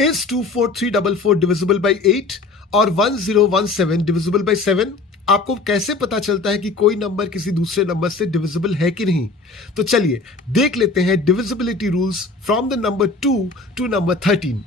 Is 24344 divisible by 8 और 1017 divisible by 7? आपको कैसे पता चलता है कि कोई नंबर किसी दूसरे नंबर से डिविजिबल है कि नहीं? तो चलिए देख लेते हैं divisibility rules from the number 2 to number 13।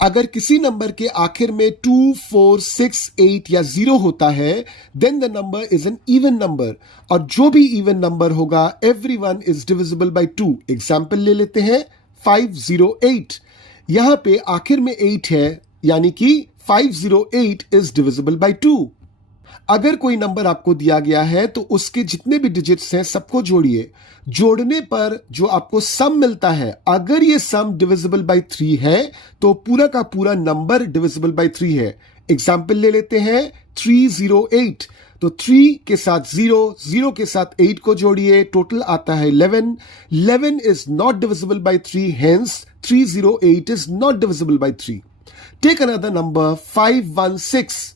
अगर किसी नंबर के आखिर में 2, 4, 6, 8 या 0 होता है, then the number is an even number, और जो भी इवन नंबर होगा everyone is divisible by 2। Example ले लेते हैं 508। यहां पे आखिर में 8 है, यानी कि 508 इज डिविजिबल बाय 2। अगर कोई नंबर आपको दिया गया है तो उसके जितने भी डिजिट्स हैं सबको जोड़िए। जोड़ने पर जो आपको सम मिलता है, अगर ये सम डिविजिबल बाय 3 है तो पूरा का पूरा नंबर डिविजिबल बाय 3 है। एग्जाम्पल ले लेते हैं 308। तो 3 के साथ 0, 0 के साथ 8 को जोड़िए, टोटल आता है 11। 11 is not divisible by 3, hence 308 is not divisible by 3। Take another number 516।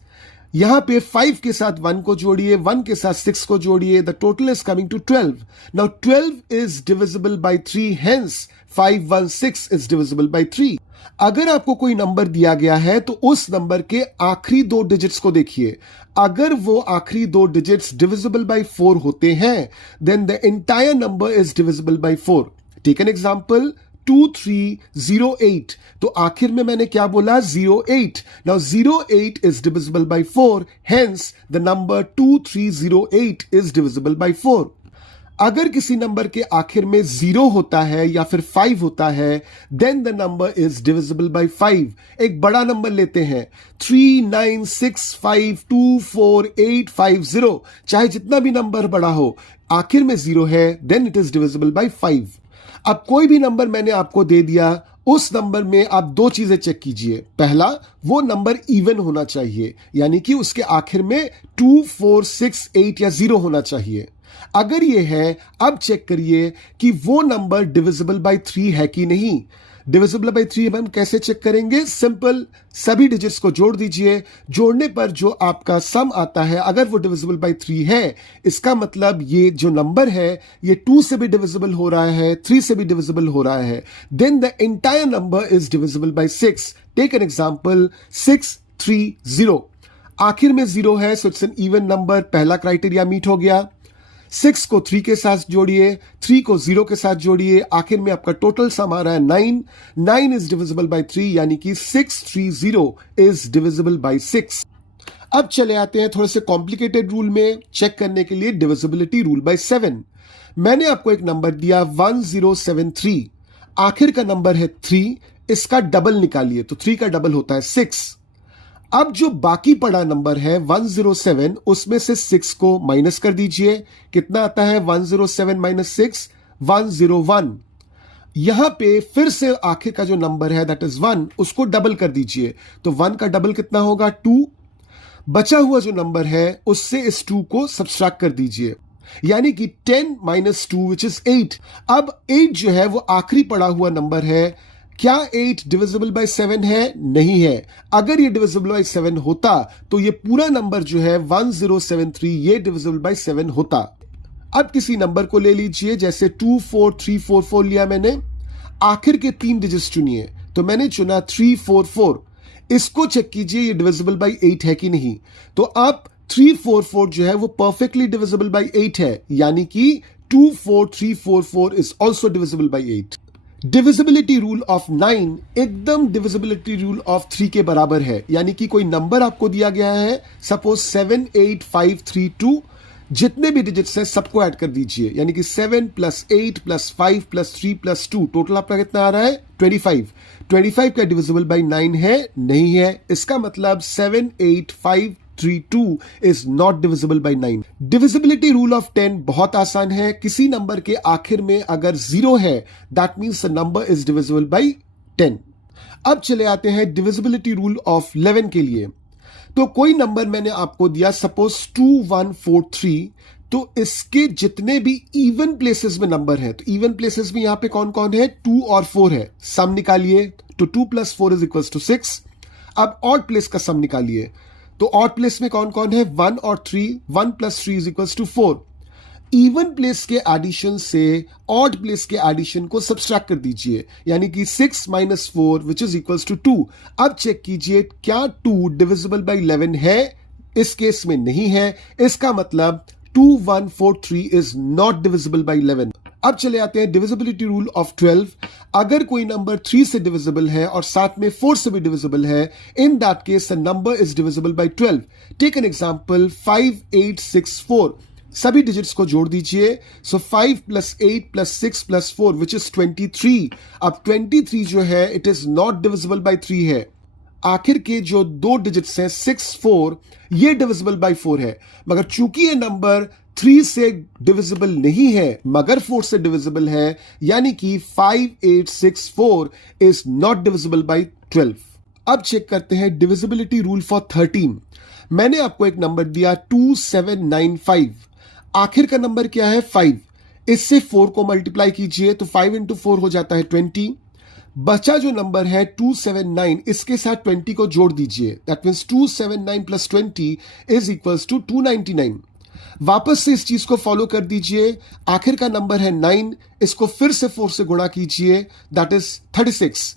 यहां पे 5 के साथ 1 को जोड़िए, 1 के साथ 6 को जोड़िए, the total is coming to 12। Now 12 is divisible by 3, hence 516 is divisible by 3। अगर आपको कोई नंबर दिया गया है तो उस नंबर के आखिरी 2 डिजिट्स को देखिए। अगर वो आखिरी 2 डिजिट्स डिविजिबल बाय 4 होते हैं, then the entire number is divisible by 4। Take an example 2308। तो आखिर में मैंने क्या बोला? 08। Now 08 is divisible by 4, hence the number 2308 is divisible by 4। अगर किसी नंबर के आखिर में 0 होता है या फिर 5 होता है, then the number is divisible by 5। एक बड़ा नंबर लेते हैं 396524850। चाहे जितना भी नंबर बड़ा हो, आखिर में 0 है, then it is divisible by 5। अब कोई भी नंबर मैंने आपको दे दिया, उस नंबर में आप 2 चीजें चेक कीजिए। पहला, वो नंबर इवन होना चाहिए, यानी कि उसके आखिर में 2, 4, 6, 8 या 0 होना चाहिए। अगर ये है, अब चेक करिए कि वो नंबर डिविजिबल बाय 3 है कि नहीं। डिविजिबल बाय 3 हम कैसे चेक करेंगे? सिंपल, सभी डिजिट्स को जोड़ दीजिए। जोड़ने पर जो आपका सम आता है, अगर वो डिविजिबल बाय 3 है, इसका मतलब ये जो नंबर है ये 2 से भी डिविजिबल हो रहा है, 3 से भी डिविजिबल हो रहा है, then the entire number is divisible by 6। Take an example 630। आखिर में 0 है, so it's an even number, पहला क्राइटेरिया मीट हो गया। 6 को 3 के साथ जोड़िए, 3 को 0 के साथ जोड़िए, आखिर में आपका टोटल सम आ रहा है 9। 9 इज डिविजिबल बाय 3, यानी कि 630 इज डिविजिबल बाय 6। अब चले आते हैं थोड़े से कॉम्प्लिकेटेड रूल में चेक करने के लिए डिविजिबिलिटी रूल बाय 7। मैंने आपको एक नंबर दिया 1073, आखिर का नंबर है 3, इसका डबल निकालिए, तो 3 का डबल होता है 6। अब जो बाकी पड़ा नंबर है 107, उसमें से 6 को माइनस कर दीजिए। कितना आता है 107 माइनस 6? 101। यहां पे फिर से आखिर का जो नंबर है दैट इज 1, उसको डबल कर दीजिए, तो 1 का डबल कितना होगा? 2। बचा हुआ जो नंबर है उससे इस 2 को सब्सट्रैक्ट कर दीजिए, यानी कि 10 माइनस 2 विच इज 8। अब 8 जो है वो आखिरी पड़ा हुआ नंबर है। क्या 8 डिविजिबल बाय 7 है? नहीं है। अगर ये डिविजिबल बाय 7 होता तो ये पूरा नंबर जो है 1073 ये डिविजिबल बाय 7 होता। अब किसी नंबर को ले लीजिए, जैसे 24344 लिया मैंने, आखिर के 3 डिजिट्स चुनिए, तो मैंने चुना 344। इसको चेक कीजिए ये डिविजिबल बाय 8 है कि नहीं। तो अब 344 जो है वो परफेक्टली डिविजिबल बाय 8 है, यानी कि 24344 is also divisible by 8। Divisibility rule of 9 एकदम डिविजिबिलिटी रूल ऑफ 3 के बराबर है, यानी कि कोई नंबर आपको दिया गया है, सपोज 78532, जितने भी डिजिट्स हैं सबको ऐड कर दीजिए, यानी कि 7 + 8 + 5 + 3 + 2, टोटल आपका कितना आ रहा है? 25। 25 का डिविजिबल बाय 9 है? नहीं है। इसका मतलब 78532 is not divisible bye 9। Divisibility rule of 10 बहुत आसान है। किसी नंबर के आखिर में अगर 0 है, that means the number is divisible bye 10। अब चले आते हैं डिविजिबिलिटी रूल ऑफ 11 के लिए। तो कोई नंबर मैंने आपको दिया, सपोज 2143, तो इसके जितने भी इवन प्लेसेस में नंबर है, तो इवन प्लेसेस में यहां पे कौन कौन है? 2 और 4 है। सम निकालिए, तो 2 + 4 इज इक्वल टू 6। अब ऑड प्लेस का सम निकालिए, तो ऑड प्लेस में कौन कौन है? 1 और 3। 1 + 3 is equal to 4। Even place के एडिशन से ऑड प्लेस के एडिशन को सब्सट्रैक्ट कर दीजिए, यानी कि 6 minus 4 which is equals to 2। अब चेक कीजिए क्या 2 डिविजिबल बाय 11 है। इस केस में नहीं है, इसका मतलब 2143 इज नॉट डिविजिबल बाय 11। अब चले आते हैं डिविजिबिलिटी रूल ऑफ 12। अगर कोई नंबर 3 से डिविजिबल है और साथ में 4 से भी डिविजिबल है, in that case the number is divisible by 12। Take an example 5864। सभी डिजिट्स को जोड़ दीजिए। So 5 plus 8 plus 6 plus 4 which is 23। अब 23 जो है it is not divisible by 3 है। आखिर के जो दो डिजिट्स हैं 6 4, ये डिविजिबल बाय 4 है, मगर चूंकि ये नंबर 3 से डिविजिबल नहीं है मगर 4 से डिविजिबल है, यानी कि 5864 इज नॉट डिविजिबल बाय 12। अब चेक करते हैं डिविजिबिलिटी रूल फॉर 13। मैंने आपको एक नंबर दिया 2795। आखिर का नंबर क्या है 5। इससे 4 को मल्टीप्लाई कीजिए तो 5 इंटू 4 हो जाता है 20। बचा जो नंबर है 279, इसके साथ 20 को जोड़ दीजिए। That means 279 plus 20 is equals to 299। वापस से इस चीज को फॉलो कर दीजिए। आखिर का नंबर है 9, इसको फिर से 4 से गुणा कीजिए, दैट इज 36।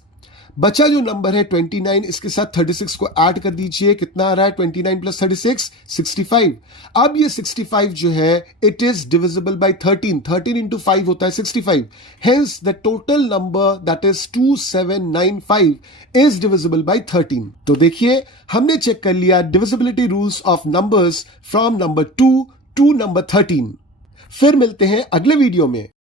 बचा जो नंबर है 29, इसके साथ 36 को ऐड कर दीजिए। कितना आ रहा है 29 प्लस 36 65। अब ये 65 जो है it is divisible by 13। 13 into 5 होता है 65। Hence the total number that is 2795 is divisible by 13। तो देखिए हमने चेक कर लिया divisibility rules of numbers from number 2 to number 13। फिर मिलते हैं अगले वीडियो में।